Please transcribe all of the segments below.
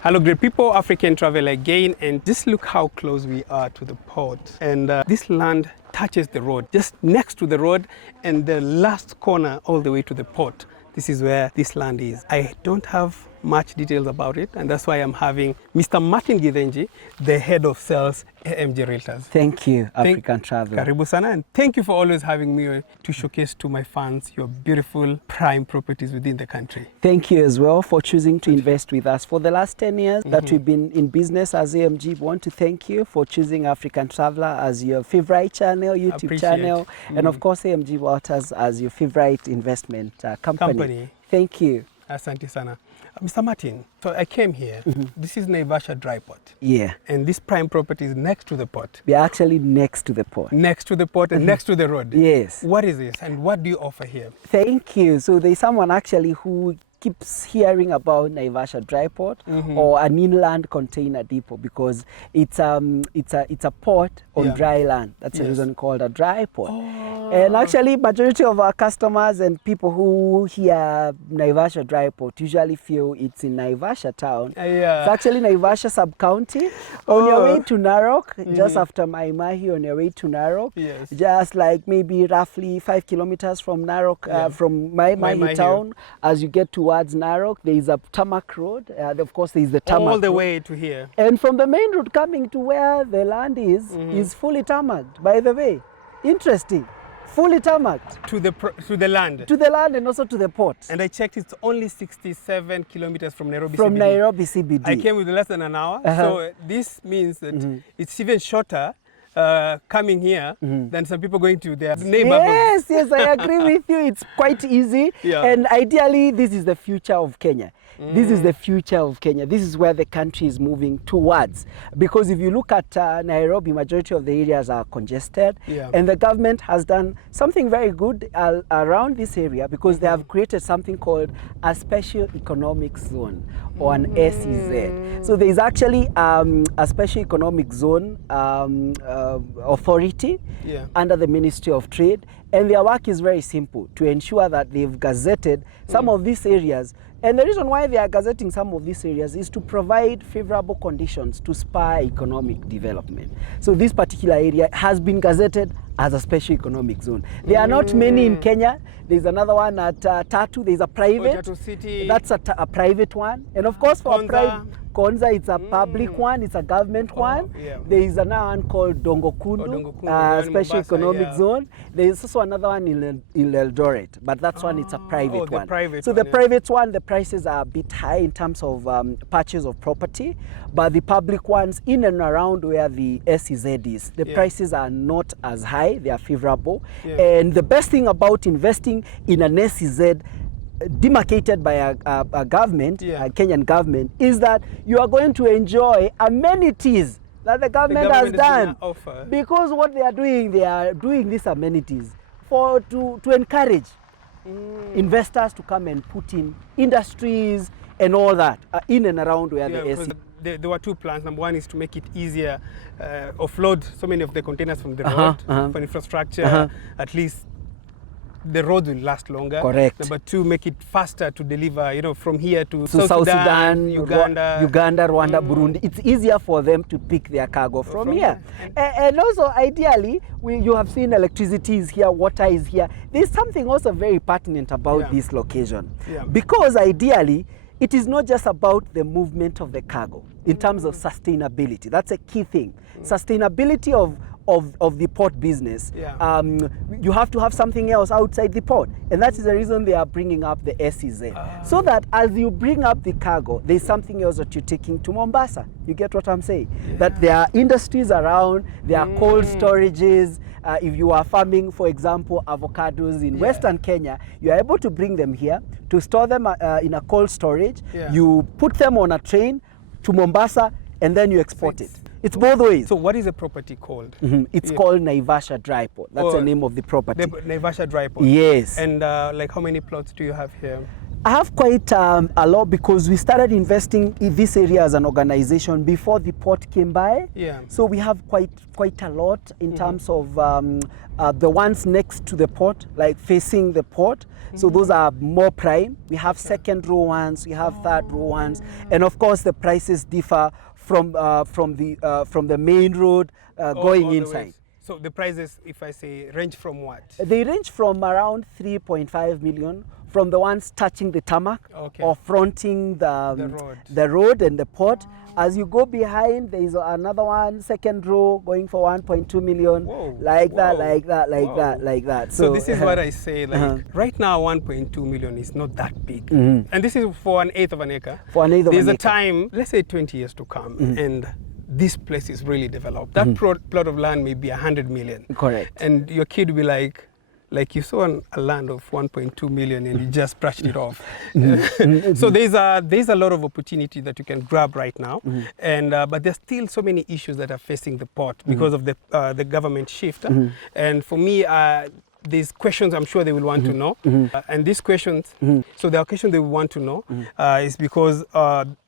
Hello great people, African travel again, and just look how close we are to the port. And this land touches the road, just next to the road and the last corner all the way to the port. This is where this land is. I don't have much details about it, and that's why I'm having Mr. Martin Githenji, the head of sales, AMG Realtors. Thank you, African traveler. Karibu sana, and thank you for always having me to showcase to my fans your beautiful prime properties within the country. Thank you as well for choosing to invest with us. For the last 10 years that we've been in business as AMG, we want to thank you for choosing African Traveler as your favorite channel, YouTube channel, and of course AMG Realtors as your favorite investment company. Thank you. Asante sana. Mr. Martin, so I came here. This is Naivasha dry port. Yeah. And this prime property is next to the port. We're actually next to the port. Next to the port and next to the road. Yes. What is this and what do you offer here? Thank you. So there's someone actually who keeps hearing about Naivasha dry port or an inland container depot because it's a port on dry land. That's the reason called a dry port. And actually majority of our customers and people who hear Naivasha dry port usually feel it's in Naivasha town. It's actually Naivasha sub-county. On your way to Narok, just after Maimahi, on your way to Narok, just like maybe roughly 5 kilometers from Narok, from Maimahi town, as you get towards Narok, there is a tarmac road. Of course, there is the tarmac all the way to here. And from the main road coming to where the land is fully tarmacked, by the way. Interesting. Fully tarmacked. To the land? To the land and also to the port. And I checked, it's only 67 kilometers from Nairobi CBD. From Nairobi CBD. I came with less than an hour. So this means that it's even shorter coming here than some people going to their neighborhood. Yes, I agree with you. It's quite easy. And ideally, this is the future of Kenya. This is the future of Kenya. This is where the country is moving towards. Because if you look at Nairobi, majority of the areas are congested. And the government has done something very good around this area because they have created something called a special economic zone or an SEZ. So there is actually a special economic zone authority under the Ministry of Trade. And their work is very simple to ensure that they've gazetted some of these areas. And the reason why they are gazetting some of these areas is to provide favorable conditions to spur economic development. So this particular area has been gazetted as a special economic zone. There are not many in Kenya. There's another one at Tatu. There's a private. That's a private one. And of course for a private, Konza, it's a public one, it's a government one. There is another one called Dongokundu, special economic zone. There is also another one in Eldoret, but that's one, it's a private one. So the private one, the prices are a bit high in terms of purchase of property, but the public ones in and around where the SEZ is, the prices are not as high, they are favorable. And the best thing about investing in an SEZ demarcated by a government, a Kenyan government, is that you are going to enjoy amenities that the government has done. Because what they are doing these amenities to encourage investors to come and put in industries and all that in and around where the SEZ. There were two plans. Number one is to make it easier, offload so many of the containers from the road for infrastructure, at least the road will last longer. Correct. Number two, make it faster to deliver, from here to South Sudan, Uganda, Rwanda, Burundi. It's easier for them to pick their cargo from here. And also, ideally, you have seen electricity is here, water is here. There's something also very pertinent about this location. Because ideally, it is not just about the movement of the cargo in terms of sustainability. That's a key thing. Sustainability of the port business, you have to have something else outside the port. And that is the reason they are bringing up the SEZ. So that as you bring up the cargo, there's something else that you're taking to Mombasa. You get what I'm saying? That there are industries around, there are cold storages. If you are farming, for example, avocados in Western Kenya, you are able to bring them here, to store them in a cold storage. You put them on a train to Mombasa, and then you export it. It's both ways. So what is the property called? It's called Naivasha Dry Port. That's the name of the property. The Naivasha Dry Port. Yes. And like how many plots do you have here? I have quite a lot, because we started investing in this area as an organization before the port came by. Yeah. So we have quite a lot in terms of the ones next to the port, like facing the port. So those are more prime. We have second row ones, we have third row ones, and of course the prices differ from the main road going all the inside. ways. So the prices, if I say, range from what? They range from around 3.5 million from the ones touching the tarmac, Okay. or fronting road. the road and the port. As you go behind, there is another one, second row, going for 1.2 million. Whoa. Like that, Whoa. like that, like Whoa. that, like that. So this is what I say, like right now 1.2 million is not that big. And this is for an eighth of an acre. For an eighth of There's an a acre. time, let's say 20 years to come, and this place is really developed. That plot of land may be 100 million. Correct. And your kid will be like you saw a land of 1.2 million and you just brushed it off. So there's a lot of opportunity that you can grab right now, and but there's still so many issues that are facing the port because of the government shift. And for me, these questions I'm sure they will want to know, and these questions, so the questions they will want to know is because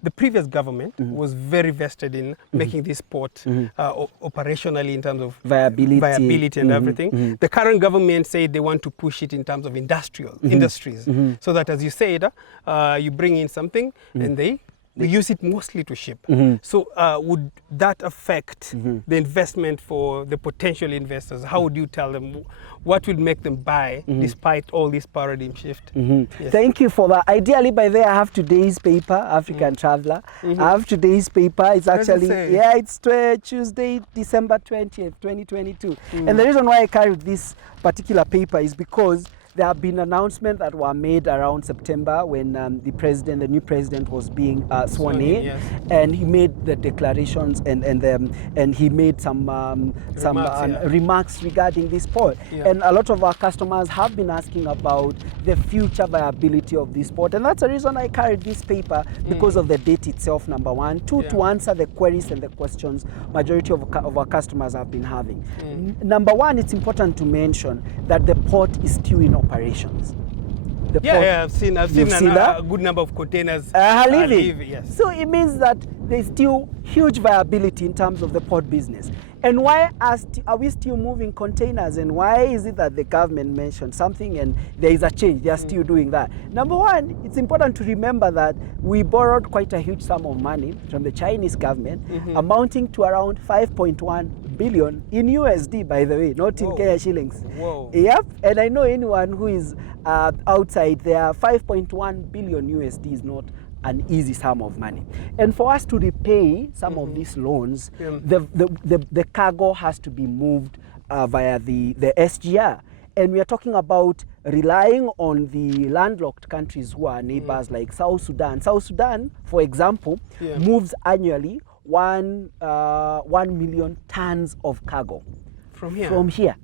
the previous government was very vested in making this port operationally in terms of viability and everything. The current government said they want to push it in terms of industries, so that, as you said, you bring in something and they use it mostly to ship. So would that affect the investment for the potential investors? How would you tell them what will make them buy despite all this paradigm shift? Yes. Thank you for that. Ideally, by there I have today's paper, African Traveler. I have today's paper. It's actually, it's Tuesday, December 20th, 2022. And the reason why I carried this particular paper is because there have been announcements that were made around September when the new president was being sworn in, yes. and he made the declarations and he made some remarks regarding this port. Yeah. And a lot of our customers have been asking about the future viability of this port, and that's the reason I carried this paper, because of the date itself, number one. Two, to answer the queries and the questions majority of our customers have been having. Number one, it's important to mention that the port is still in operations. I've seen a good number of containers leaving. Yes. So it means that there's still huge viability in terms of the port business. And why are we still moving containers, and why is it that the government mentioned something and there is a change? They are still doing that. Number one, it's important to remember that we borrowed quite a huge sum of money from the Chinese government, amounting to around 5.1 billion in USD, by the way, not in Kenya shillings. Whoa. Yep. And I know anyone who is outside there, 5.1 billion USD is not an easy sum of money. And for us to repay some of these loans, the cargo has to be moved via the SGR. And we are talking about relying on the landlocked countries who are neighbors like South Sudan. South Sudan, for example, moves annually 1 million tons of cargo from here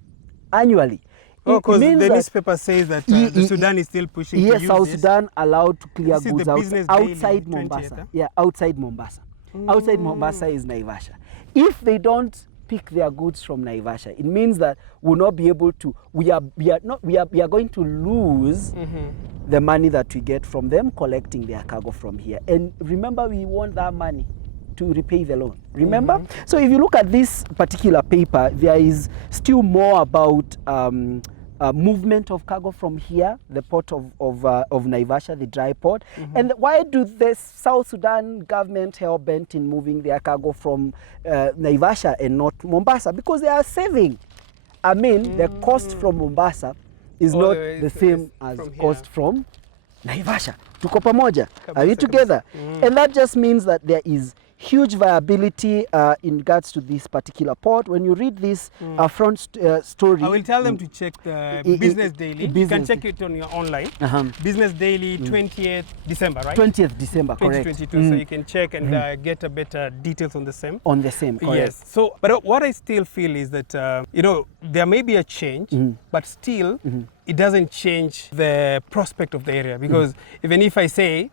annually. Because the newspaper says that the Sudan is still pushing to use South this. Sudan allowed to clear goods outside 20th, Mombasa. Outside Mombasa. Outside Mombasa is Naivasha. If they don't pick their goods from Naivasha, it means that we'll not be able to. We are going to lose the money that we get from them collecting their cargo from here. And remember, we want that money to repay the loan. Remember? So if you look at this particular paper, there is still more about movement of cargo from here, the port of Naivasha, the dry port. And why do the South Sudan government hell-bent in moving their cargo from Naivasha and not Mombasa? Because they are saving. I mean, the cost from Mombasa is not the same as cost from Naivasha. Tuko pamoja? Are we together? And that just means that there is huge viability in regards to this particular port. When you read this front story, I will tell them to check the Business Daily. You can check it on your online. Business Daily, 20th December, right? 20th December, correct. 2022. So you can check and get a better details on the same. On the same, correct. Yes. So, but what I still feel is that there may be a change, but still it doesn't change the prospect of the area, because even if I say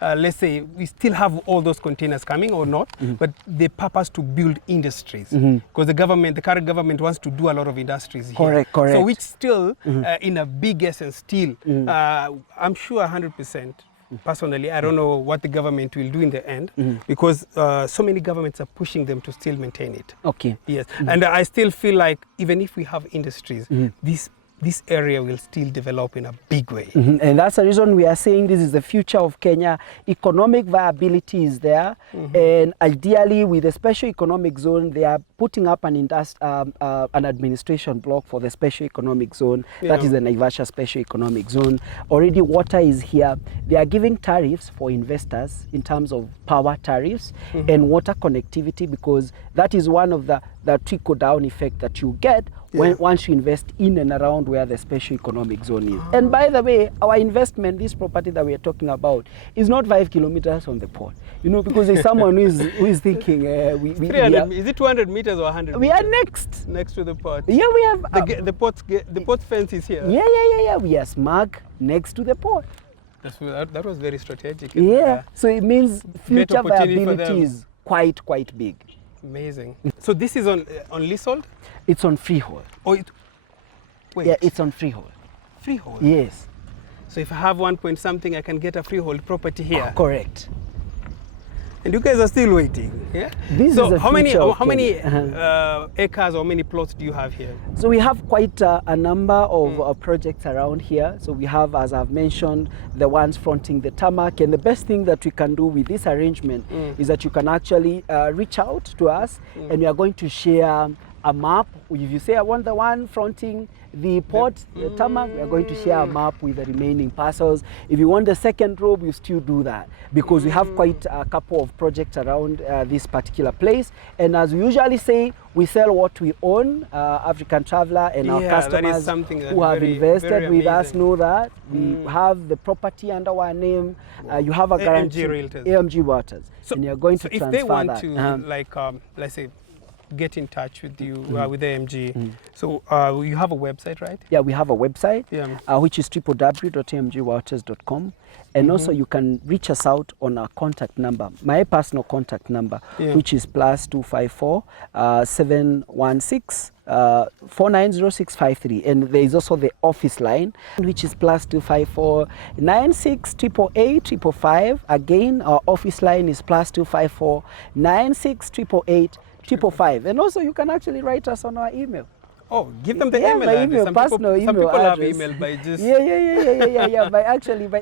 let's say we still have all those containers coming or not, but the purpose to build industries, because the current government wants to do a lot of industries here. Correct. So which still, in a big essence, still, I'm sure 100%. Personally, I don't know what the government will do in the end, because so many governments are pushing them to still maintain it. Okay. Yes, and I still feel like even if we have industries, this area will still develop in a big way. And that's the reason we are saying this is the future of Kenya. Economic viability is there, and ideally with the special economic zone, they are putting up an administration block for the special economic zone. That is the Naivasha special economic zone. Already water is here. They are giving tariffs for investors in terms of power tariffs and water connectivity, because that is one of the trickle down effect that you get once you invest in and around where the special economic zone is. And by the way, our investment, this property that we are talking about, is not 5 kilometers from the port. You know, because there's someone who is thinking, is it 200 meters or 100 meters? We are next to the port. Yeah, we have the port fence is here. Yeah. We are smack next to the port. That was very strategic. Yeah. So it means future viability is quite big. Amazing. So this is on leasehold? It's on freehold. Wait. Yeah, it's on freehold. Freehold? Yes. So if I have 1 point something, I can get a freehold property here? Correct. And you guys are still waiting, yeah? This is the how many future acres or many plots do you have here? So we have quite a number of projects around here. So we have, as I've mentioned, the ones fronting the tarmac. And the best thing that we can do with this arrangement is that you can actually reach out to us, and we are going to share a map. If you say I want the one fronting the port, the tarmac, we are going to share a map with the remaining parcels. If you want the second row, we still do that, because we have quite a couple of projects around this particular place. And as we usually say, we sell what we own. African Traveler and our customers who have invested with us know that. We have the property under our name. You have a guarantee. AMG Realtors. So, and you're going to transfer that. If they want to, let's say, get in touch with you, with AMG. So you have a website, right? Yeah, we have a website, which is www.amgrealtors.com. And also you can reach us out on our contact number, my personal contact number, which is +254 716 490653. And there is also the office line, which is +254 96 888 555. Again, our office line is +254 96 888 555. And also you can actually write us on our email. Oh, give them the email address. Some people have email by just... Yeah. My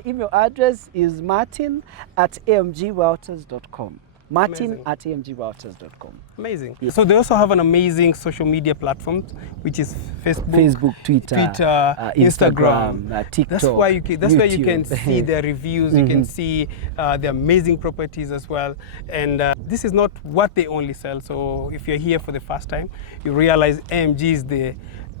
email address is martin@amgrealtors.com. martin@amgrealtors.com. Amazing. Yes. So they also have an amazing social media platform, which is Facebook, Twitter, Instagram, TikTok. That's where you can see their reviews. You can see the amazing properties as well. And this is not what they only sell. So if you're here for the first time, you realize AMG is the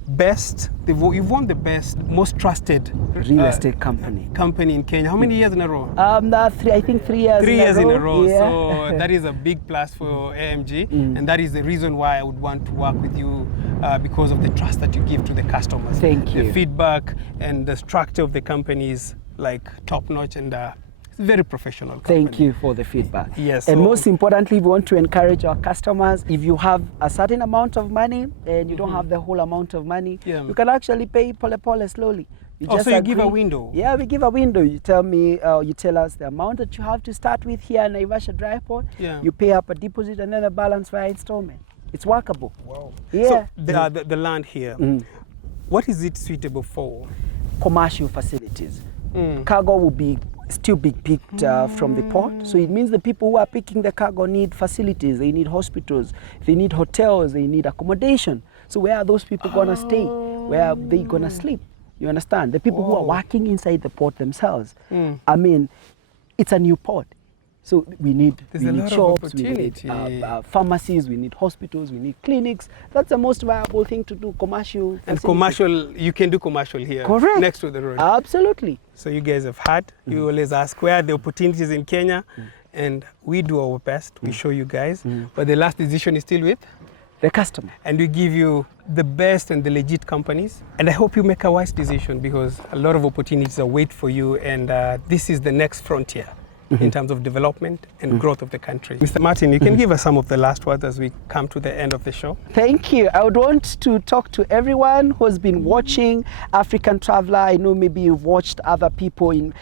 best. You've won the best, most trusted real estate company in Kenya. How many years in a row? I think 3 years. 3 years in a row. Yeah. So that is a big plus for AMG, and that is the reason why I would want to work with you, because of the trust that you give to the customers. Thank you. The feedback and the structure of the company is like top notch, and very professional company. Thank you for the feedback. Yes. And most importantly, we want to encourage our customers, if you have a certain amount of money and you don't have the whole amount of money, you can actually pay pole slowly. So you give a window? Yeah, we give a window. You tell me, you tell us the amount that you have to start with here in Naivasha Dry Port. Yeah. You pay up a deposit and then a balance via installment. It's workable. Wow. Yeah. So the land here, what is it suitable for? Commercial facilities. Cargo will be still be picked from the port. So it means the people who are picking the cargo need facilities, they need hospitals, they need hotels, they need accommodation. So where are those people gonna stay? Where are they gonna sleep? You understand? The people who are working inside the port themselves. I mean, it's a new port. So we need shops, we need pharmacies, we need hospitals, we need clinics. That's the most viable thing to do, commercial. And commercial, you can do commercial here. Correct. Next to the road. Absolutely. So you guys have heard, you always ask where are the opportunities in Kenya, and we do our best, we show you guys, but the last decision is still with the customer. And we give you the best and the legit companies. And I hope you make a wise decision, because a lot of opportunities await for you, and this is the next frontier. in terms of development and growth of the country. Mr. Martin, you can give us some of the last words as we come to the end of the show. Thank you. I would want to talk to everyone who has been watching African Traveler. I know maybe you've watched other people in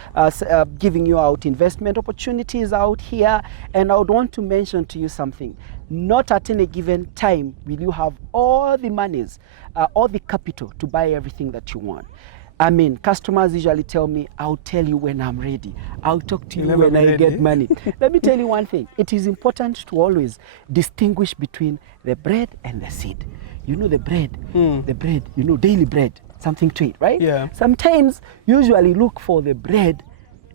giving you out investment opportunities out here, and I would want to mention to you something. Not at any given time will you have all the monies, all the capital to buy everything that you want. I mean, customers usually tell me, I'll tell you when I'm ready. I'll talk to you when I get money. Let me tell you one thing. It is important to always distinguish between the bread and the seed. You know the bread, you know, daily bread, something to eat, right? Yeah. Sometimes, usually look for the bread,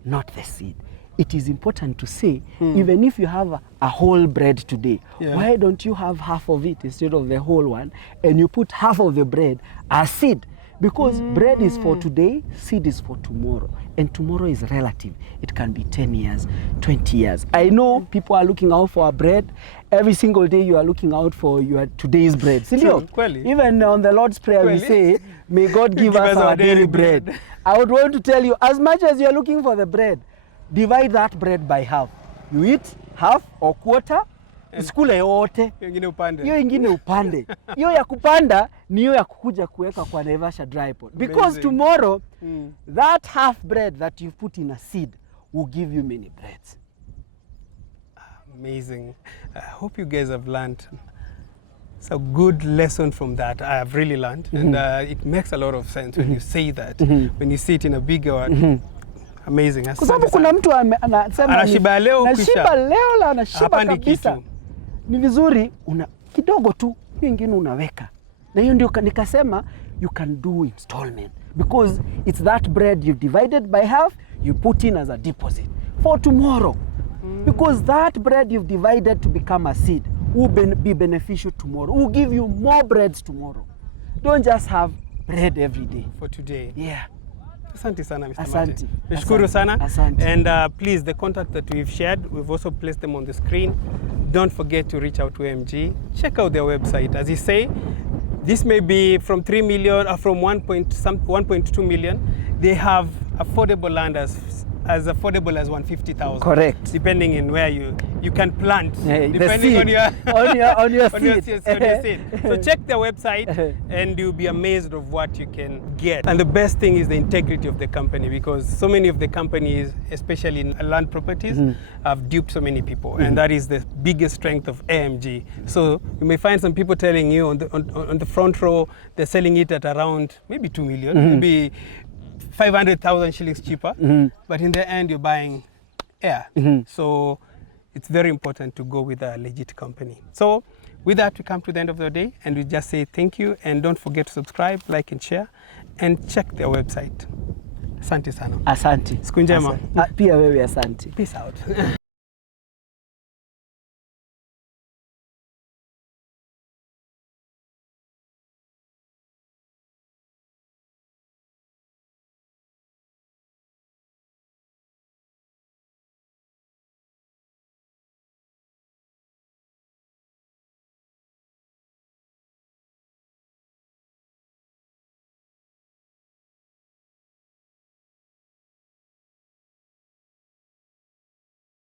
not the seed. It is important to say, even if you have a whole bread today, why don't you have half of it instead of the whole one, and you put half of the bread as seed? Because bread is for today, seed is for tomorrow. And tomorrow is relative. It can be 10 years, 20 years. I know people are looking out for a bread. Every single day you are looking out for your today's bread. True. Even on the Lord's Prayer we say, may God give us our daily bread. I would want to tell you, as much as you are looking for the bread, divide that bread by half. You eat half or quarter, usikule yote, hiyo ingine upande. Hiyo ya kupanda ni hiyo ya kukuja kuweka kwa Naivasha dry pot. Because tomorrow, that half bread that you put in a seed will give you many breads. Amazing. I hope you guys have learned. It's a good lesson from that. I have really learned. And it makes a lot of sense when you say that. When you see it in a bigger word. Amazing. Kwa sababu kuna mtu anasema anashiba leo kisha. Anashiba leo la anashiba kabisa. Ni vizuri kidogo tu, hiyo ingine unaweka. Na hiyo ndio nikasema you can do installment, because it's that bread you've divided by half, you put in as a deposit for tomorrow. Because that bread you've divided to become a seed will be beneficial tomorrow, will give you more breads tomorrow. Don't just have bread every day. For today. Yeah. Asante sana, Mr. Asante. Martin. Nashukuru sana. Asante. And please, the contact that we've shared, we've also placed them on the screen. Don't forget to reach out to AMG. Check out their website. As you say, this may be from 3 million or from 1.2 million. They have affordable land as affordable as 150,000. Correct. Depending on where you can plant. Depending on your seed. So check their website and you'll be amazed of what you can get. And the best thing is the integrity of the company, because so many of the companies, especially in land properties, have duped so many people. And that is the biggest strength of AMG. So you may find some people telling you on the front row, they're selling it at around maybe 2 million, maybe 500,000 shillings cheaper, but in the end you're buying air. So it's very important to go with a legit company. So with that, we come to the end of the day, and we just say thank you, and don't forget to subscribe, like and share, and check their website. Asante sana. Asante. Siku njema. Pia wewe asante. Peace out.